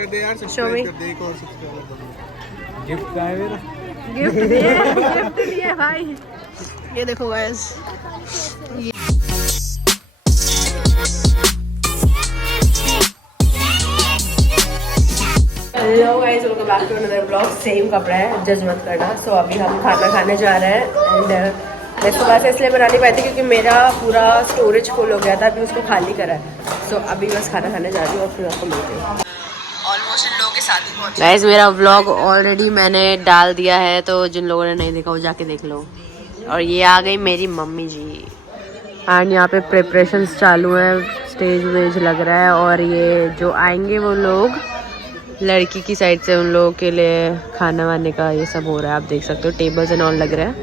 Gift का है मेरा। गिफ्ट दिए भाई। ये देखो guys, hello guys, welcome back to another blog. Same कपड़ा है, जज मत करना। सो अभी हम खाना खाने जा रहे हैं एंड मैं सुबह से इसलिए बना नहीं पाई थी क्योंकि मेरा पूरा स्टोरेज फुल हो गया था, अभी उसको खाली करा है। सो अभी बस खाना खाने जा रही हूँ और फिर आपको मिलती हूँ। ऑलमोस्ट इन लोगों के साथ ही पहुंचे। गाइस मेरा व्लॉग ऑलरेडी मैंने डाल दिया है, तो जिन लोगों ने नहीं देखा वो जाके देख लो। और ये आ गई मेरी मम्मी जी एंड यहाँ पे प्रिपरेशंस चालू हैं, स्टेज वेज लग रहा है। और ये जो आएंगे वो लोग लड़की की साइड से, उन लोगों के लिए खाना वाने का ये सब हो रहा है। आप देख सकते हो टेबल्स एंड ऑल लग रहा है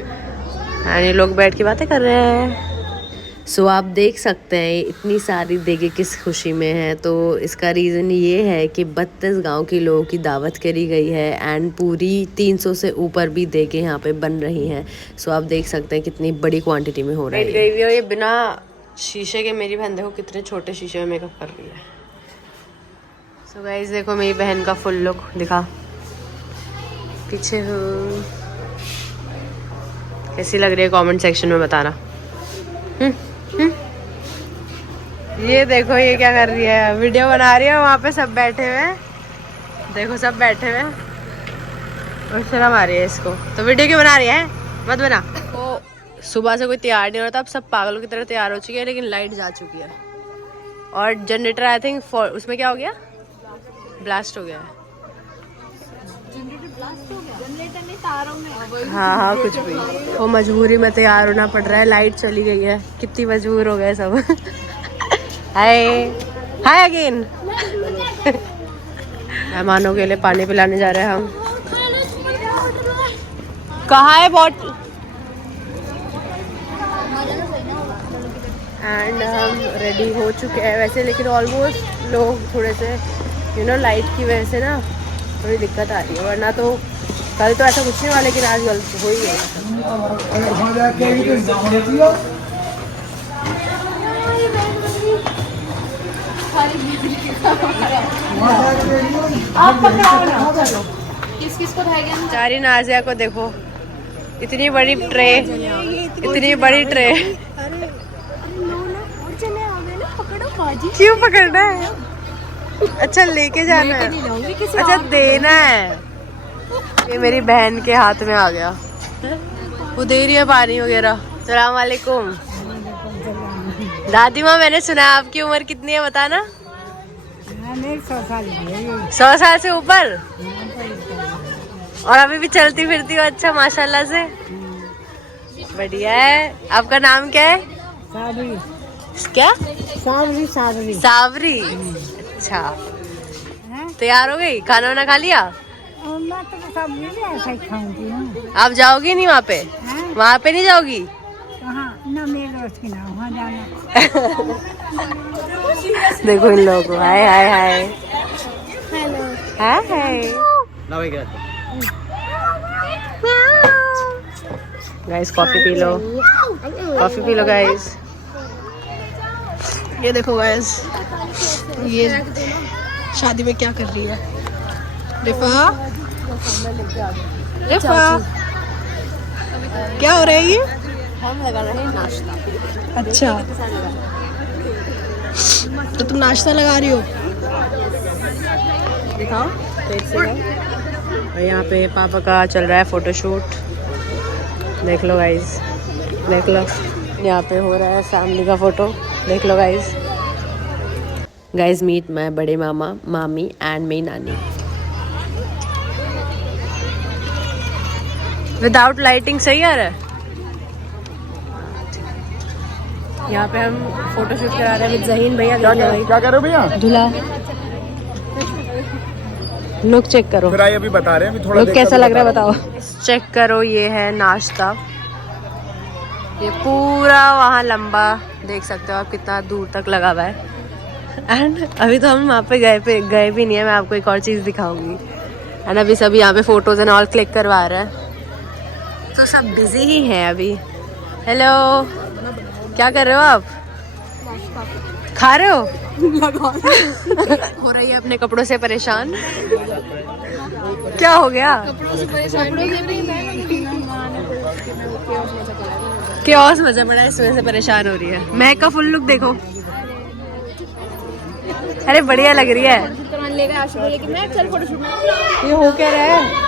एंड ये लोग बैठ के बातें कर रहे हैं। सो आप देख सकते हैं इतनी सारी देगे किस खुशी में है। तो इसका रीज़न ये है कि 32 गांव के लोगों की दावत करी गई है एंड पूरी 300 से ऊपर भी देगे यहाँ पे बन रही हैं। सो आप देख सकते हैं कितनी बड़ी क्वांटिटी में हो रहा है। गई हुई है ये बिना शीशे के। मेरी बहन देखो कितने छोटे शीशे में मेकअप कर रही है। सो गाइस देखो मेरी बहन का फुल लुक दिखा, पीछे हूँ। कैसी लग रही है कमेंट सेक्शन में बताना। ये देखो ये क्या कर रही है, वीडियो बना रही है। वहाँ पे सब बैठे हुए हैं, देखो सब बैठे हुए हैं और शर्म आ रही है इसको। तो वीडियो क्यों बना रही है, मत बना। तो सुबह से कोई तैयार नहीं हो रहा था, अब सब पागलों की तरह तैयार हो चुकी है, लेकिन लाइट जा चुकी है। और जनरेटर आई थिंक उसमें क्या हो गया, ब्लास्ट हो गया है। हाँ कुछ भी वो मजबूरी में तैयार होना पड़ रहा है, लाइट चली गई है। कितनी मजबूर हो गए सब। हाय हाय अगेन। मेहमानों के लिए पानी पिलाने जा रहे हैं हम। कहाँ है बॉटल? एंड हम रेडी हो चुके हैं वैसे, लेकिन ऑलमोस्ट लोग थोड़े से लाइट की वजह से ना थोड़ी दिक्कत आ रही है, वरना तो कल तो ऐसा कुछ नहीं हुआ, लेकिन आज गलत हो ही गया। किस-किसको खाएंगे? चारी नाजिया को देखो, इतनी बड़ी ट्रे, इतनी बड़ी ट्रे। क्यों पकड़ना है? अच्छा लेके जाना है, अच्छा देना है। ये मेरी बहन के हाथ में आ गया, वो दे रही है पानी वगैरह। सलाम वालेकुम दादी माँ, मैंने सुना है आपकी उम्र कितनी है बताना? 100 साल। 100 साल से ऊपर? और अभी भी चलती फिरती हो? अच्छा माशाल्लाह से, बढ़िया है। आपका नाम क्या है? सावरी। क्या? सावरी सावरी सावरी। अच्छा तैयार हो गई, खाना वाना खा लिया? मैं तो सब ऐसा ही खाऊंगी हूँ। आप जाओगी नहीं वहाँ पे? वहाँ पे नहीं जाओगी? ना मेरे दोस्त की ना वहाँ जाना। देखो इन लोगों को, हाय हाय हाय हेलो हाय हाय। Guys coffee P low, coffee P low guys. ये देखो गाइस, ये शादी में क्या कर रही है रिफा? रिफा क्या हो रहा है ये? हम लगा रहे हैं नाश्ता। अच्छा तो तुम नाश्ता लगा रही हो? दिखाओ। और यहाँ पे पापा का चल रहा है फोटोशूट, देख लो गाइस, देख लो। यहाँ पे हो रहा है फैमिली का फोटो, देख लो गाइस। गाइस मीट माय बड़े मामा, मामी एंड मेरी नानी। विदाउट लाइटिंग सही आ रहा है। यहाँ पे हम फोटोशूट करा रहे हैं विद ज़हीन भैया। क्या कर रहे हो भैया? दूल्हा लुक चेक करो, फिर अभी बता रहे हैं, थोड़ा लुक कैसा लग रहा है बताओ। चेक करो, ये है नाश्ता। ये पूरा वहाँ लंबा देख सकते हो आप, कितना दूर तक लगा हुआ है। एंड अभी तो हम वहाँ पे गए भी नहीं है। मैं आपको एक और चीज़ दिखाऊंगी। एंड अभी सब यहाँ पे फोटोज एंड ऑल क्लिक करवा रहे हैं, तो सब बिजी ही हैं अभी। हेलो क्या कर रहे हो आप? खा रहे हो? हो रही है अपने कपड़ों से परेशान। क्या हो गया? क्योस मजा पड़ा है, इसमें से परेशान हो रही है। महक का फुल लुक देखो। अरे बढ़िया लग रही है। ये हो क्या रहा है?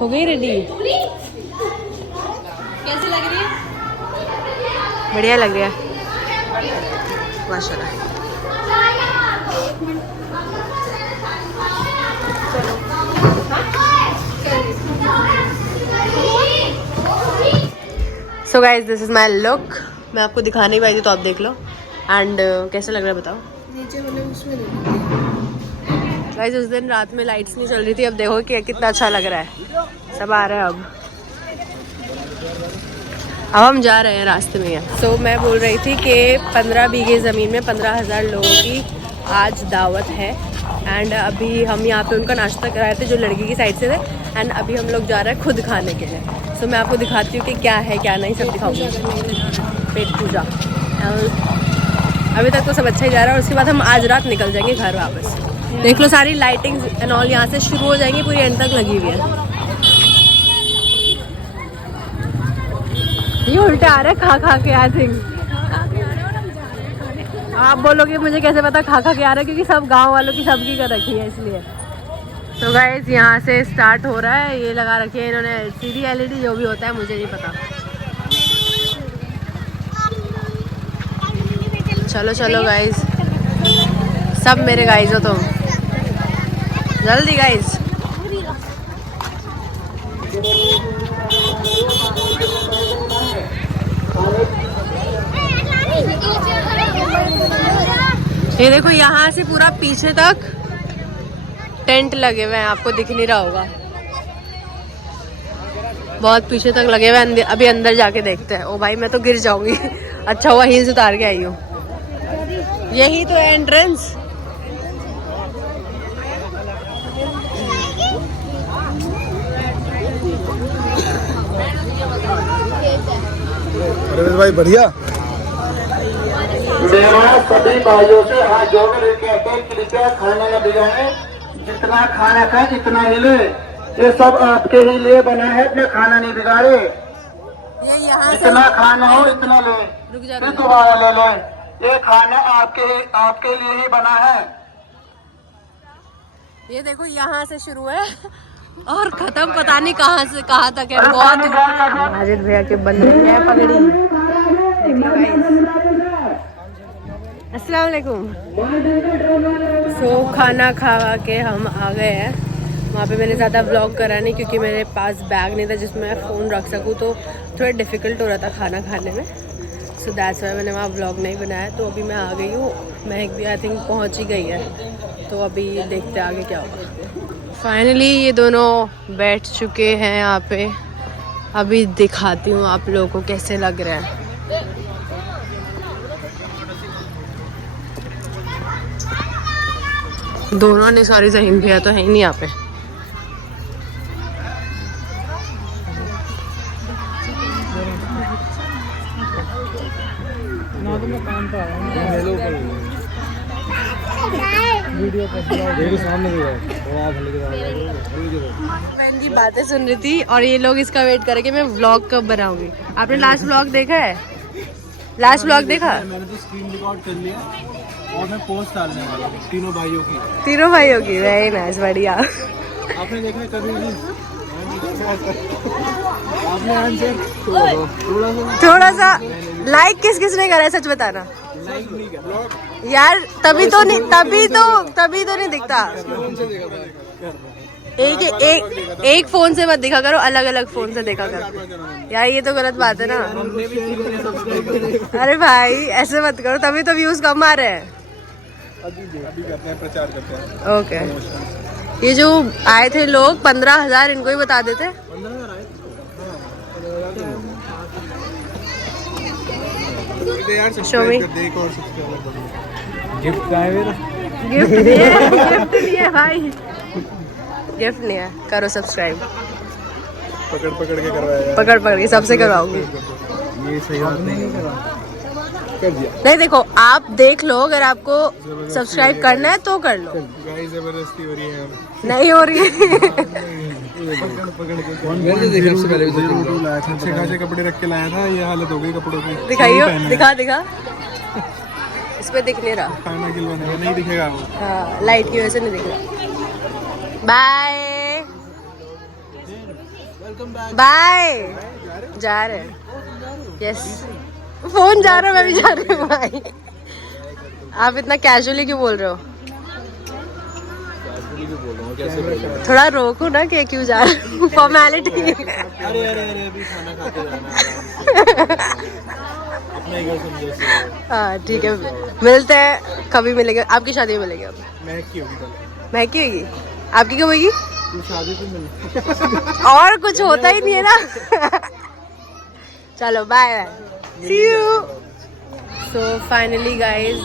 हो गई रेडी? कैसी लग रही है? बढ़िया लग रही है माशाल्लाह। So guys this is my look. मैं आपको दिखाने ही आई थी तो आप देख लो। एंड कैसा लग रहा है बताओ। गाइज उस दिन रात में लाइट्स नहीं चल रही थी, अब देखो कि कितना अच्छा लग रहा है। सब आ रहा है अब हम जा रहे हैं रास्ते में। सो मैं बोल रही थी कि 15 बीघे ज़मीन में 15,000 लोगों की आज दावत है। एंड अभी हम यहाँ पे उनका नाश्ता कराए थे जो लड़की की साइड से थे। एंड अभी हम लोग जा रहे हैं खुद खाने के लिए। सो मैं आपको दिखाती हूँ कि क्या है क्या नहीं, सब दिखाऊंगी। पेट पूजा अभी तक तो सब अच्छा ही जा रहा है। और उसके बाद हम आज रात निकल जाएंगे घर वापस। देख लो सारी लाइटिंग्स एंड ऑल यहाँ से शुरू हो जाएंगी, पूरी एंड तक लगी हुई है। ये उल्टे आ रहे खा खा के। आई थिंक आप बोलोगे मुझे कैसे पता खा खा के आ रहा है, क्योंकि सब गांव वालों की सबकी कर रखी है इसलिए। तो गाइस यहाँ से स्टार्ट हो रहा है। ये लगा रखी है इन्होंने LCD LED, जो भी होता है मुझे नहीं पता। चलो चलो गाइस, सब मेरे गाइस हो तुम। जल्दी गाइस। ये देखो यहाँ से पूरा पीछे तक टेंट लगे हुए हैं, आपको दिख नहीं रहा होगा। बहुत पीछे तक लगे हुए हैं। अभी अंदर जाके देखते हैं। ओ भाई मैं तो गिर जाऊंगी। अच्छा हुआ हील्स उतार के आई हूँ। यही तो है एंट्रेंस। भाई बढ़िया। मेरा सभी भाइयों से हाथ जोड़ कहते हैं कृपया खाना न बिगाड़े, जितना खाना खाए जितना ही ले। ये सब आपके ही लिए बना है, अपने खाना नहीं बिगाड़े। जितना खाना हो इतना ले, फिर दोबारा ले लो। ये खाना आपके लिए ही बना है। ये देखो यहाँ से शुरू है और खत्म पता नहीं कहाँ से कहाँ तक है। बहुत माजिद भैया के बन रही है पगड़ी। अस्सलाम वालेकुम। सो खाना खा के हम आ गए हैं। वहाँ पे मैंने ज़्यादा व्लॉग करा नहीं क्योंकि मेरे पास बैग नहीं था जिसमें मैं फ़ोन रख सकूँ, तो थोड़ा डिफ़िकल्ट हो रहा था खाना खाने में। सो दैट्स वाई मैंने वहाँ व्लॉग नहीं बनाया। तो अभी मैं आ गई हूँ। महक भी आई थिंक पहुँच ही गई है, तो अभी देखते आगे क्या होगा। फाइनली ये दोनों बैठ चुके हैं यहाँ पे। अभी दिखाती हूँ आप लोगों को कैसे लग रहा है। दोनों ने सॉरी ज़हीन भैया तो है ही नहीं यहाँ पे। मैं इनकी बातें सुन रही थी और ये लोग इसका वेट कर रहे कि मैं व्लॉग कब बनाऊंगी। आपने लास्ट व्लॉग देखा है? लास्ट व्लॉग देखा? मैंने तो स्क्रीन रिकॉर्ड कर लिया और मैं पोस्ट डालने वाला हूं तीनों भाइयों की। तीनों भाइयों की? वेरी नाइस, बढ़िया। आपने देखा है कभी नहीं? आपने आंसर थोड़ा सा लाइक किस किस ने करा है, सच बताना। लाइक नहीं कर यार तभी तो नहीं दिखता। एक फोन से मत दिखा करो, अलग अलग फोन से देखा करो। यार ये तो गलत बात है ना। अरे भाई ऐसे मत करो, तभी तो व्यूज कम आ रहे हैं। अभी करते हैं, प्रचार करते हैं। ओके ये जो आए थे लोग 15,000, इनको ही बता देते। 15,000 आए Show me. गिफ्ट का है मेरा। गिफ्ट दिए भाई। गिफ्ट नहीं है, करो सब्सक्राइब। पकड़ पकड़ के करवाया, पकड़ पकड़ के सबसे करवाऊंगी। ये सही बात नहीं कर दिया। नहीं देखो, आप देख लो, अगर आपको सब्सक्राइब करना है तो कर लो। गाइस जबरदस्ती हो रही है, नहीं हो रही है। पकड़ के सबसे पहले अच्छे खासे कपड़े रख के लाया था, ये हालत हो गई कपड़ों की। दिखाइयो, दिखा दिखा। इस पे दिख नहीं रहा, खाना खिलवाने नहीं दिखेगा वो। हाँ, लाइट की वजह से नहीं दिख रहा। Bye bye. जा रहे हैं, यस। फोन जा रहा है, मैं भी जा रही हूँ भाई। आप इतना कैजुअली क्यों बोल रहे हो? थोड़ा रोको ना कि क्यों जा रहे हो, फॉर्मेलिटी। अरे अरे अरे अभी खाना खाते जाना अपना ही घर समझो। हाँ ठीक है, मिलते हैं, कभी मिलेंगे, आपकी शादी में मिलेंगे। अब महक की होगी कल। महक की होगी, आपकी कब होगी? तू शादी पे मिल। और कुछ होता ही नहीं है ना। चलो bye bye, see you. So finally guys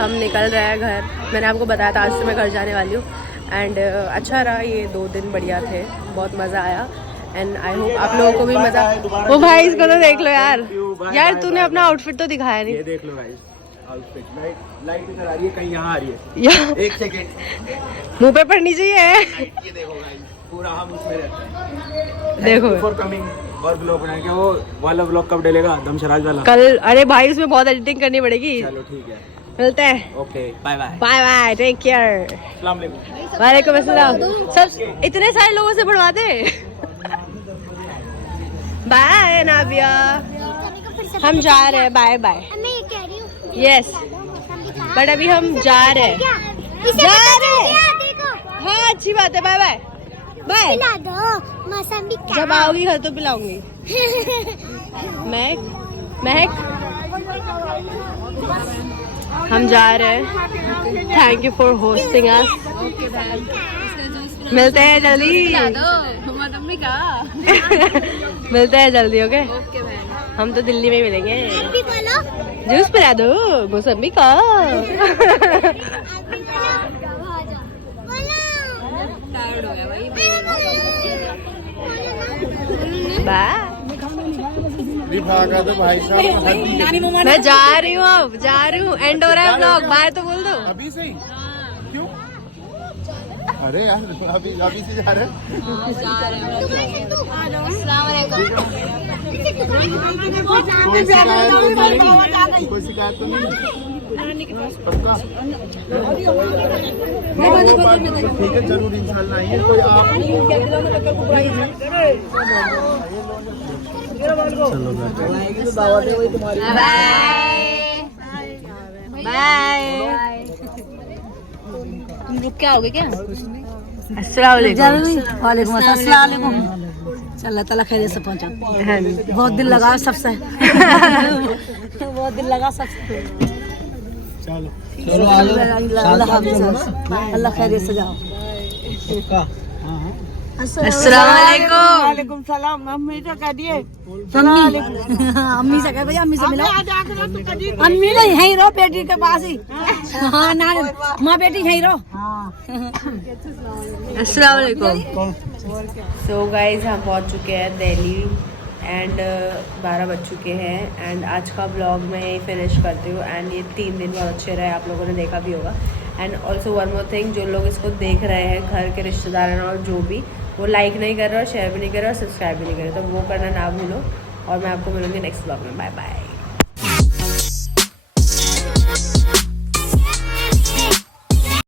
हम निकल रहे हैं घर। मैंने आपको बताया था आज से मैं घर जाने वाली हूँ। एंड अच्छा रहा, ये 2 दिन बढ़िया थे, बहुत मज़ा आया। एंड आई होप आप लोगों को भी मज़ा। वो भाई इसको तो देख लो यार, यार तूने अपना आउटफिट तो दिखाया नहीं। ये देख लो गाइस, आउटफिट लाइट इधर आ रही है, कहीं यहाँ आ रही है। एक सेकंड, मुंह पे पड़नी चाहिए। ये देखो गाइस, पूरा हम उसमें रहते हैं। देखो फॉर कमिंग, और ब्लॉग बनाएंगे। वो वाला ब्लॉग कब डलेगा, दमशराज वाला? कल। अरे भाई उसमें बहुत एडिटिंग करनी पड़ेगी। चलो ठीक है, मिलते हैं। Okay bye bye. Bye bye, take care. अस्सलाम वालेकुम। वालेकुम अस्सलाम। सब इतने सारे लोगों से बढ़वाते। बाय नाविया, हम जा रहे हैं, बाय बाय। यस, बट अभी हम जा रहे हैं, जा रहे हैं। हाँ अच्छी बात है, बाय बाय बाय। जब आओगी घर तो पिलाऊंगी। महक महक, हम जा रहे हैं। थैंक यू फॉर होस्टिंग अस। मिलते हैं जल्दी। मिलते हैं जल्दी, ओके? हम तो दिल्ली में ही मिलेंगे। जूस पिला दो मौसमी का। बाय। तो भाई साहब मैं जा रही हूँ, अब जा रही हूँ, एंड हो रहा है ब्लॉग। बाय तो बोल दो अभी से ही। क्यों? अरे यार अभी से जा रहे हैं। कोई शिकायत तो नहीं? कोई शिकायत तो नहीं? पक्का? ठीक है, जरूर इंशाल्लाह आएंगे। कोई आप बाय। तुम रुक क्या होगे क्या? अस्सलाम वालेकुम। वालेकुम अस्सलाम। अल्लाह ताला खैर से पहुंचा। बहुत दिल लगा सबसे। बहुत दिल लगा सबसे। चलो अल्लाह हाफिज़, अल्लाह खैर से जाओ। अस्सलाम वालेकुम। वालेकुम सलाम। मम्मी तो कह दिए अम्मी से कह भैया, अम्मी से मिलो। अम्मी नहीं है, रो बेटी के पास ही। हाँ ना, माँ बेटी है रो। अस्सलाम वालेकुम। सो गाइज हम पहुंच चुके हैं दिल्ली एंड 12 बज चुके हैं। एंड आज का ब्लॉग मैं यही फिनिश करती हूँ। एंड ये 3 दिन बहुत अच्छे रहे, आप लोगों ने देखा भी होगा। And also one more thing, जो लोग इसको देख रहे हैं, घर के रिश्तेदार हैं और जो भी, वो लाइक नहीं कर रहे और शेयर भी नहीं कर रहे और सब्सक्राइब भी नहीं कर रहे, तो वो करना ना भूलो। और मैं आपको मिलूंगी नेक्स्ट ब्लॉग में। Bye bye.